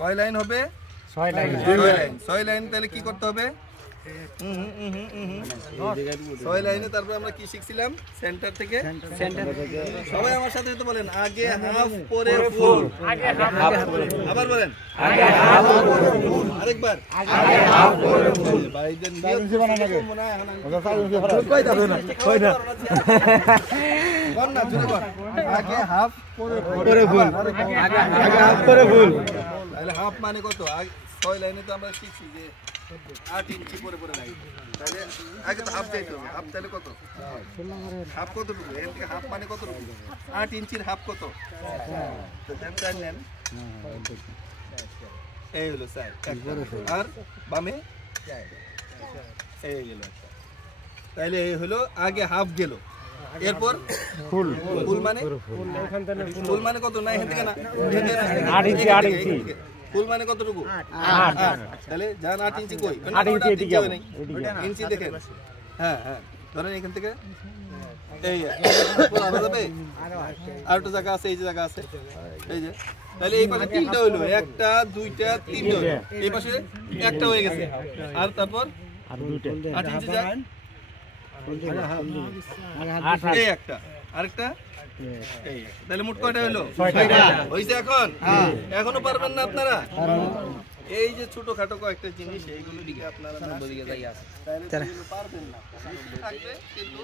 কয় লাইন হবে? 6 line. 6 line. তাহলে কি করতে হবে? 6 লাইনে তারপর আমরা কি শিখছিলাম? সেন্টার থেকে সবাই আমার সাথে তো বলেন, আগে হাফ পরে ফুল। আবার বলেন, আগে হাফ পরে ফুল। আরেকবার, আগে হাফ পরে ফুল। ভাইদের নিয়ত বানানো লাগে মনে হয় এখন কই যাবে না, কই না কোন না জুড়ে কোন, আগে হাফ পরে ফুল। আগে হাফ পরে ফুল। তাহলে হাফ মানে কত? 6 লাইনে তো আমরা শিখছি যে 8 ইঞ্চি পরে পরে নাই। তাহলে আগে তো হাফ চাইতে হবে। হাফ তাহলে কত? হাফ কতটুকু? এর থেকে হাফ মানে কতটুকু? 8 ইঞ্চির হাফ কত? তো দেন নেন। এই হলো স্যার। আর বামে এই গেল। তাহলে এই হলো আগে হাফ গেল, এরপর ফুল। ফুল মানে কত? না এখান থেকে না, 8 ইঞ্চি। 8 ইঞ্চি ফুল মানে কতটুকু? 8। তাহলে যান 8 ইঞ্চি কই? 8 ইঞ্চি এদিকে ইঞ্চি দেখেন। হ্যাঁ হ্যাঁ, ধরেন এখান থেকে এই আর একটা জায়গা আছে, এই যে জায়গা আছে, এই যে। তাহলে এই পাশে 3টা হইলো, 1টা 2টা 3টা হইলো। এই পাশে একটা হয়ে গেছে। আর তারপর আর 2টা 8 ইঞ্চি যায়, এই একটা, আরেকটা এই। তাহলে মোট কয়টা হলো? 6টা হইছে। এখন এখনো পারবেন না আপনারা? এই যে ছোটখাটো কয়েকটা জিনিস, এইগুলো দিকে আপনারা না শিখে তাহলে পারবেন না। থাকবে কিন্তু